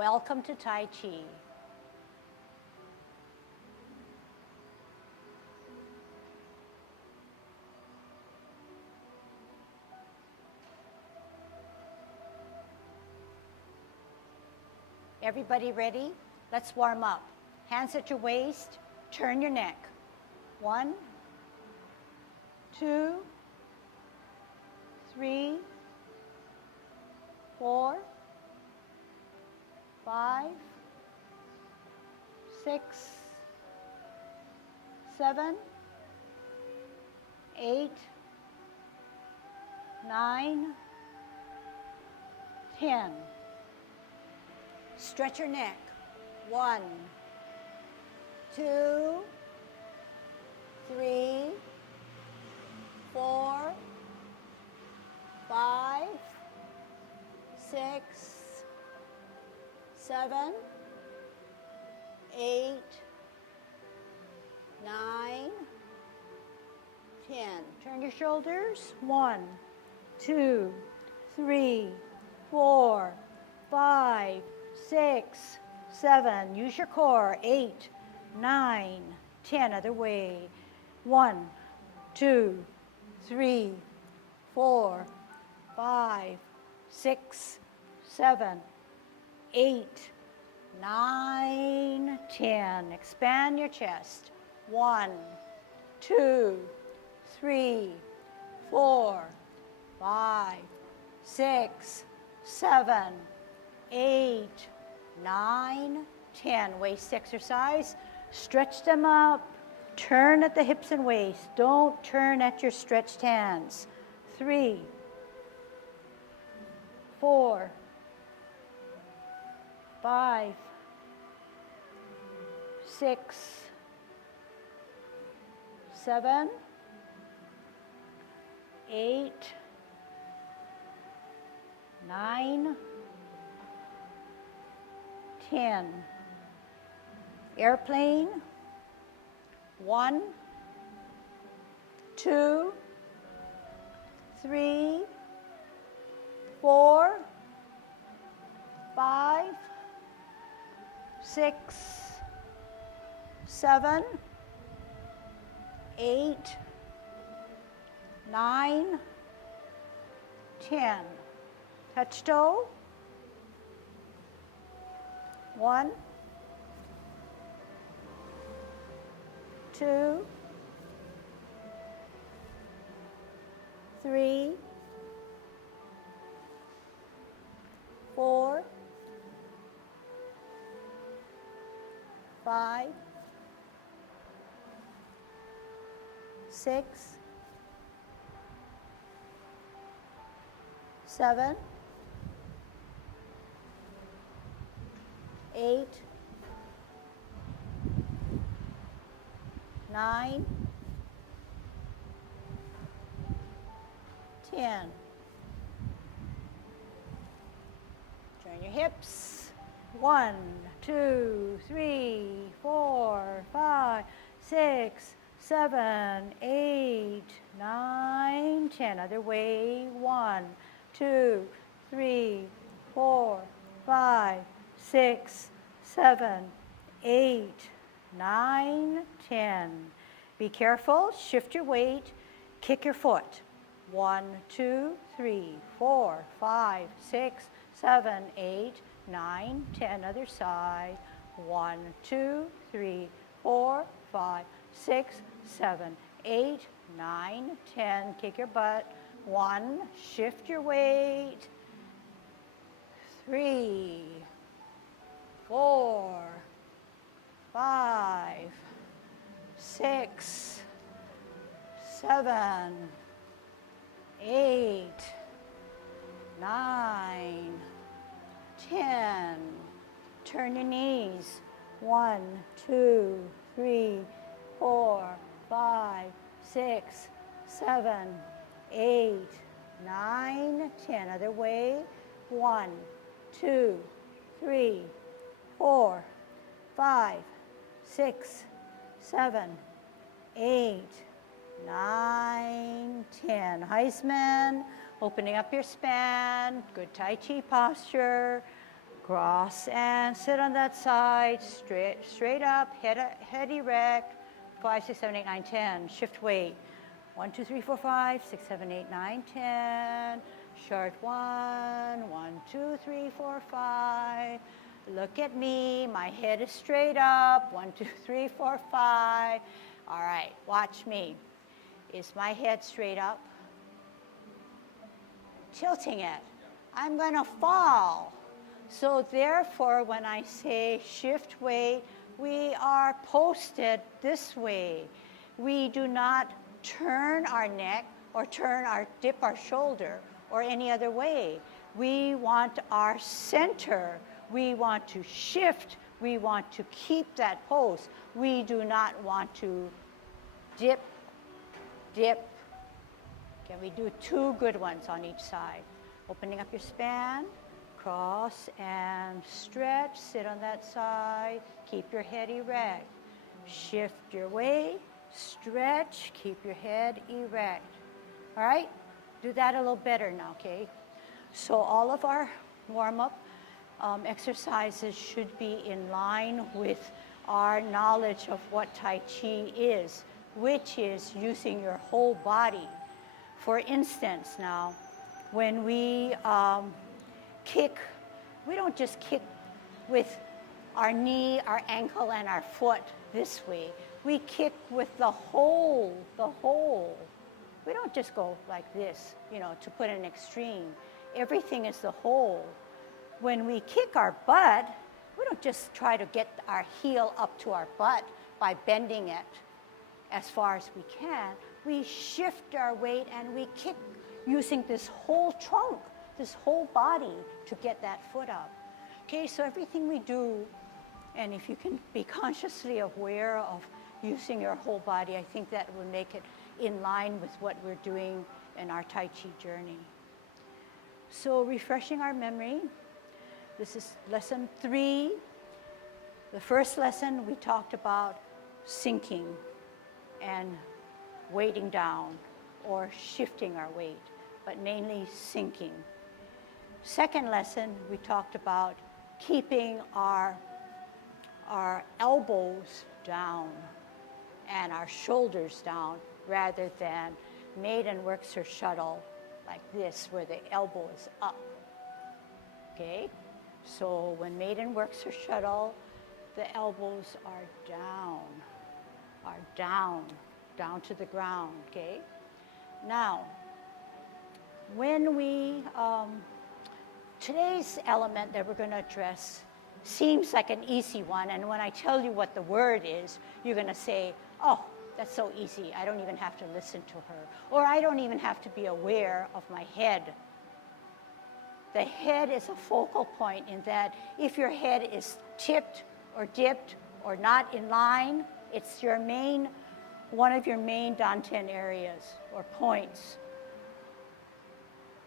Welcome to Tai Chi. Everybody ready? Let's warm up. Hands at your waist, turn your neck. 1, 2, 3, 4, 5, 6, 7, 8, 9, 10. Stretch your neck. 1, 2, 3, 4, 5, 6, 7, 8, 9, 10. Turn your shoulders. 1, 2, 3, 4, 5, 6, 7. Use your core. 8, 9, 10. Other way. 1, 2, 3, 4, 5, 6, 7, 8, 9, 10. Expand your chest. 1, 2, 3, 4, 5, 6, 7, 8, 9, 10. Waist exercise. Stretch them up. Turn at the hips and waist. Don't turn at your stretched hands. 3, 4, 5, 6, 7, 8, 9, 10. Airplane. 1, 2, 3, 4, 5, 6, 7, 8, 9, 10. Touch toe. 1, 2, 3, 4, 5, 6, 7, 8, 9, 10. Turn your hips. 1, 2, 3, 4, 5, 6, 7, 8, 9, 10. Other way. 1, 2, 3, 4, 5, 6, 7, 8, 9, 10. Be careful. Shift your weight. Kick your foot. 1, 2, 3, 4, 5, 6, 7, 8, 9, 10. Other side. 1, 2, 3, 4, 5, 6, 7, 8, 9, 10. Kick your butt. 1. Shift your weight. 3, 4, 5, 6, 7, 8, 9, 10. Turn your knees. 1, 2, 3, 4, 5, 6, 7, 8, 9, 10. Other way. 1, 2, 3, 4, 5, 6, 7, 8, 9, 10. Heisman, opening up your span, good Tai Chi posture. Cross and sit on that side, straight up, head erect. 5, 6, 7, 8, 9, 10. Shift weight. 1, 2, 3, 4, 5, 6, 7, 8, 9, 10. Short 1, 1, 2, 3, 4, 5. Look at me, my head is straight up. 1, 2, 3, 4, 5. All right, watch me. Is my head straight up? Tilting it. I'm going to fall. So therefore, when I say shift weight, we are posted this way. We do not turn our neck or dip our shoulder or any other way. We want our center. We want to shift. We want to keep that pose. We do not want to dip, dip. Can we do 2 good ones on each side? Opening up your span. Cross and stretch, sit on that side, keep your head erect. Shift your weight, stretch, keep your head erect. All right? Do that a little better now, okay? So all of our warm-up exercises should be in line with our knowledge of what Tai Chi is, which is using your whole body. For instance now, when we kick, we don't just kick with our knee, our ankle, and our foot this way. We kick with the whole. We don't just go like this, to put an extreme. Everything is the whole. When we kick our butt, we don't just try to get our heel up to our butt by bending it as far as we can. We shift our weight and we kick using this whole trunk, this whole body to get that foot up. Okay, so everything we do, and if you can be consciously aware of using your whole body, I think that will make it in line with what we're doing in our Tai Chi journey. So refreshing our memory, this is lesson 3. The first lesson we talked about sinking and weighting down or shifting our weight, but mainly sinking. Second lesson, we talked about keeping our elbows down and our shoulders down rather than maiden works her shuttle like this where the elbow is up. Okay? So when maiden works her shuttle, the elbows are down to the ground, okay? Now, when we, today's element that we're going to address seems like an easy one, and when I tell you what the word is, you're going to say, oh, that's so easy, I don't even have to listen to her, or I don't even have to be aware of my head. The head is a focal point in that if your head is tipped or dipped or not in line, it's your main, one of your main dantian areas or points.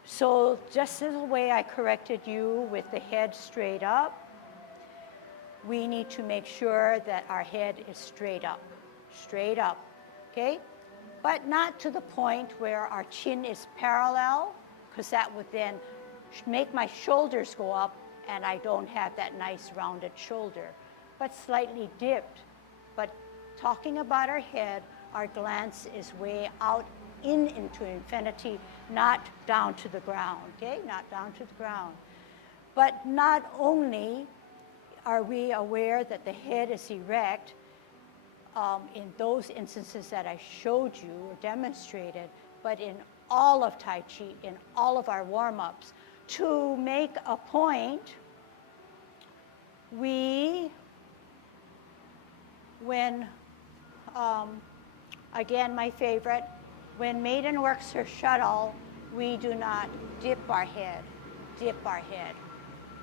So just as the way I corrected you with the head straight up, we need to make sure that our head is straight up, okay? But not to the point where our chin is parallel, because that would then make my shoulders go up and I don't have that nice rounded shoulder, but slightly dipped. But talking about our head, our glance is way out into infinity, not down to the ground, okay? Not down to the ground. But not only are we aware that the head is erect in those instances that I showed you or demonstrated, but in all of Tai Chi, in all of our warm-ups, to make a point, again, my favorite, when maiden works her shuttle, we do not dip our head.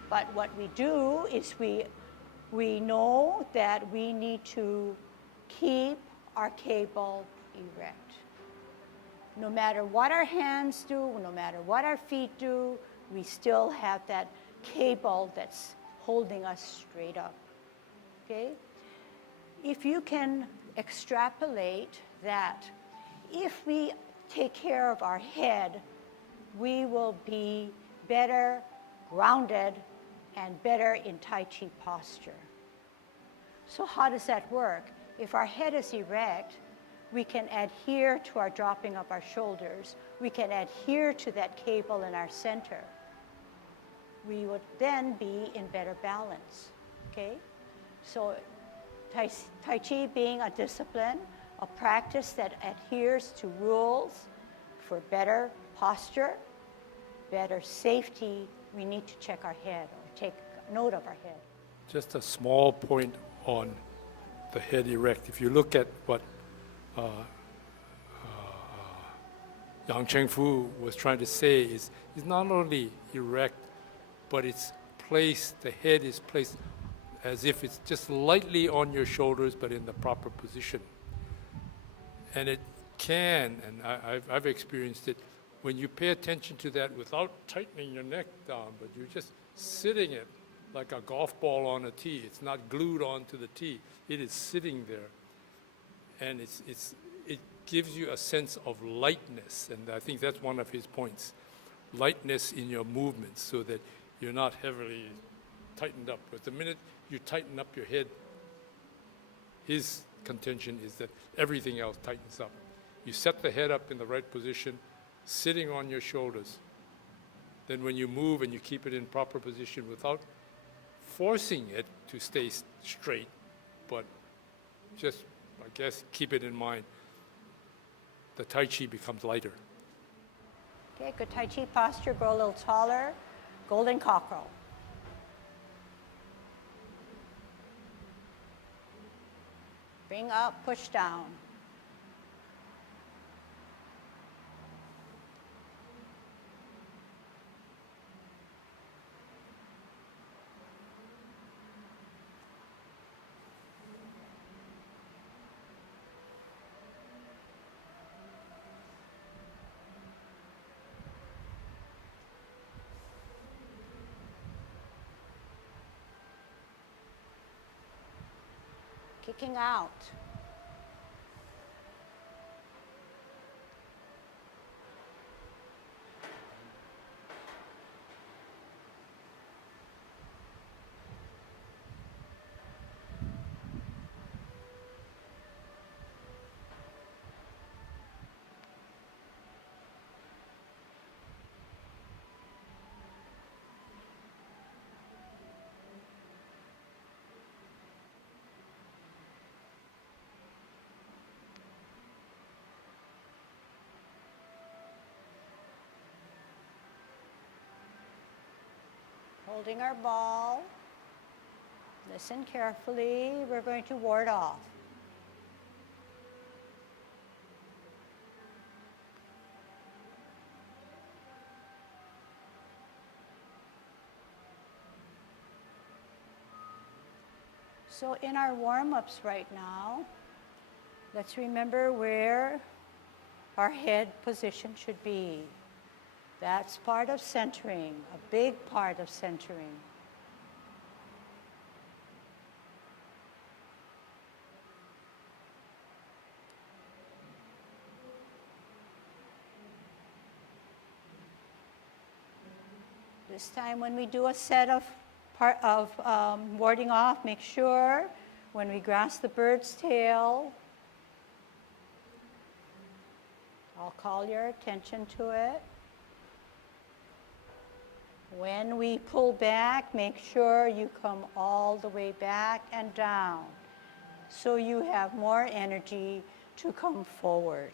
But what we do is we know that we need to keep our cable erect. No matter what our hands do, no matter what our feet do, we still have that cable that's holding us straight up, okay? If you can extrapolate that, if we take care of our head, we will be better grounded and better in Tai Chi posture. So how does that work? If our head is erect, we can adhere to our dropping of our shoulders. We can adhere to that cable in our center. We would then be in better balance, okay? So Tai Chi being a discipline, a practice that adheres to rules for better posture, better safety, we need to check our head or take note of our head. Just a small point on the head erect. If you look at what Yang Cheng Fu was trying to say is not only erect, but it's placed, the head is placed as if it's just lightly on your shoulders, but in the proper position. And it can, and I've experienced it, when you pay attention to that without tightening your neck down, but you're just sitting it like a golf ball on a tee. It's not glued onto the tee. It is sitting there. And it gives you a sense of lightness, and I think that's one of his points. Lightness in your movements so that you're not heavily tightened up. But the minute you tighten up your head, his contention is that everything else tightens up. You set the head up in the right position, sitting on your shoulders. Then when you move and you keep it in proper position without forcing it to stay straight, but just, I guess, keep it in mind, the Tai Chi becomes lighter. Okay, good Tai Chi posture, grow a little taller, golden cockerel. Bring up, push down. Kicking out. Holding our ball. Listen carefully. We're going to ward off. So in our warm-ups right now, let's remember where our head position should be. That's part of centering, a big part of centering. This time when we do a set of warding off, make sure when we grasp the bird's tail, I'll call your attention to it. When we pull back, make sure you come all the way back and down so you have more energy to come forward.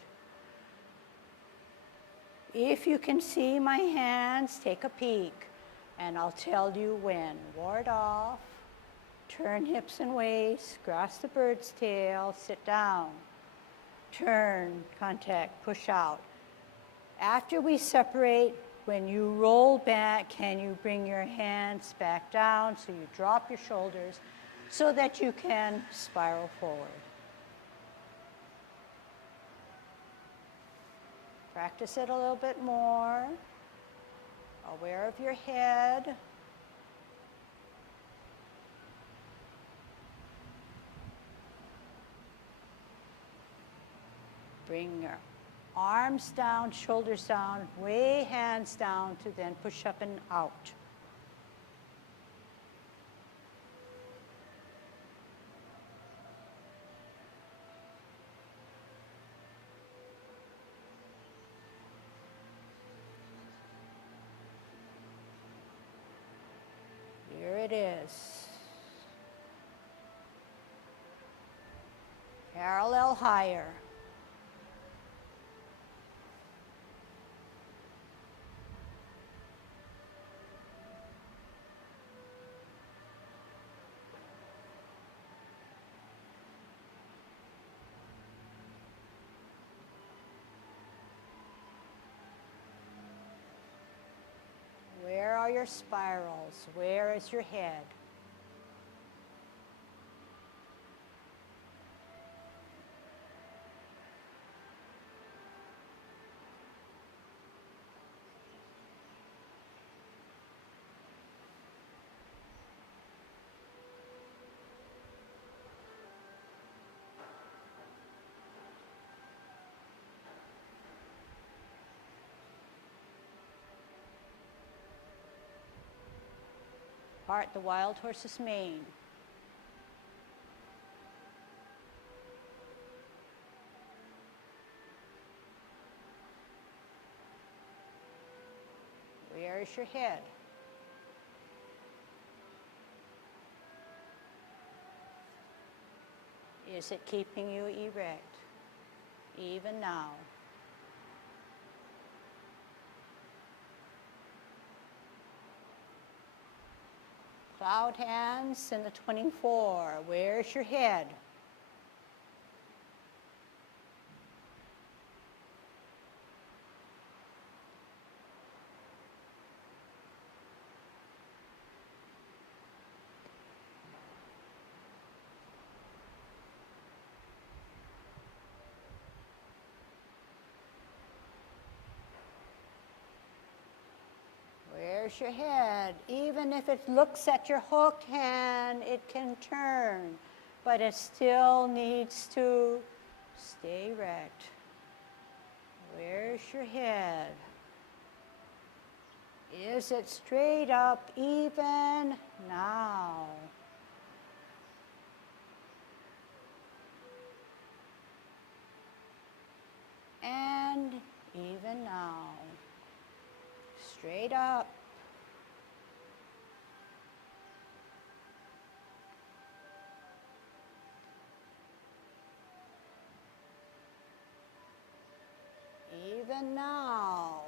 If you can see my hands, take a peek, and I'll tell you when. Ward off, turn hips and waist, grasp the bird's tail, sit down, turn, contact, push out. After we separate, when you roll back, can you bring your hands back down so you drop your shoulders so that you can spiral forward. Practice it a little bit more. Aware of your head. Bring your arms down, shoulders down, way hands down to then push up and out. pause. Parallel higher. Where are your spirals? Where is your head? Part the wild horse's mane. Where is your head? Is it keeping you erect, even now? Cloud hands in the 24. Where's your head? Where's your head? Even if it looks at your hooked hand, it can turn, but it still needs to stay erect. Where's your head? Is it straight up even now? And even now. Straight up. Even now.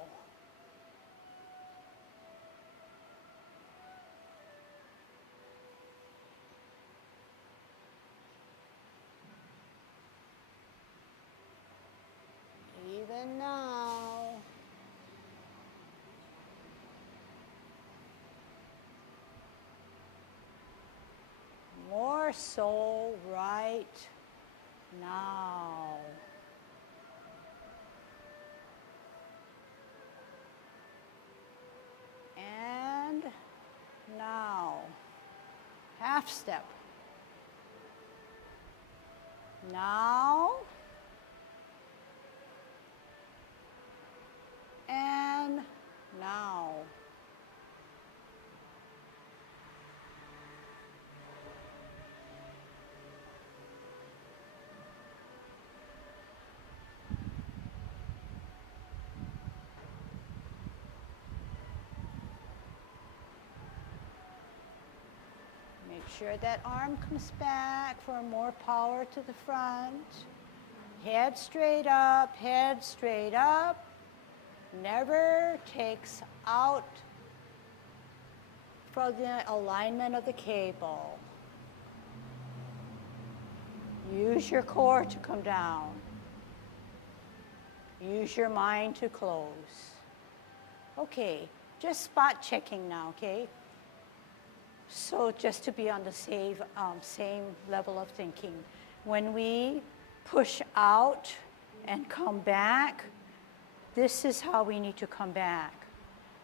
Even now. More so right now. And now. Half step. Now. And now. Make sure that arm comes back for more power to the front. Head straight up, head straight up. Never takes out from the alignment of the cable. Use your core to come down. Use your mind to close. Okay, just spot checking now, okay? So just to be on the same level of thinking. When we push out and come back, this is how we need to come back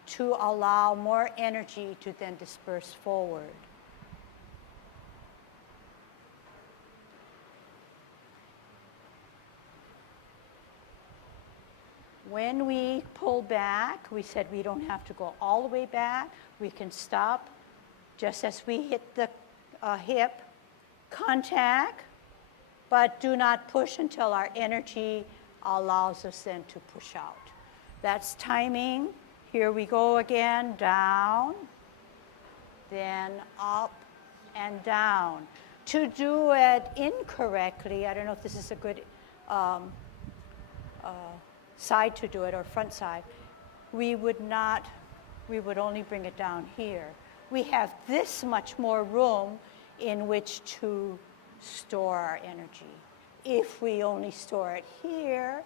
to allow more energy to then disperse forward. When we pull back, we said we don't have to go all the way back. We can stop just as we hit the hip, contact, but do not push until our energy allows us then to push out. That's timing. Here we go again, down, then up and down. To do it incorrectly, I don't know if this is a good side to do it or front side, we would only bring it down here. We have this much more room in which to store our energy. If we only store it here,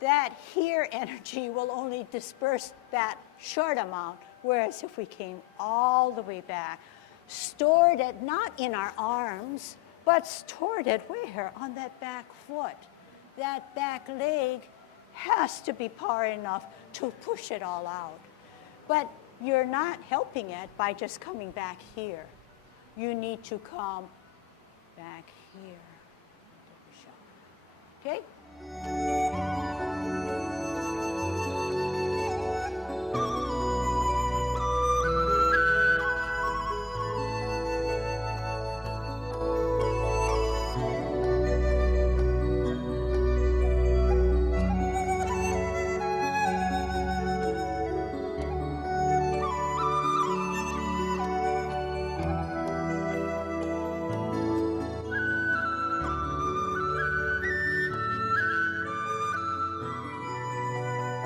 that here energy will only disperse that short amount, whereas if we came all the way back, stored it not in our arms, but stored it where? On that back foot. That back leg has to be far enough to push it all out. But you're not helping it by just coming back here. You need to come back here. Okay?